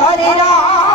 Hare Ram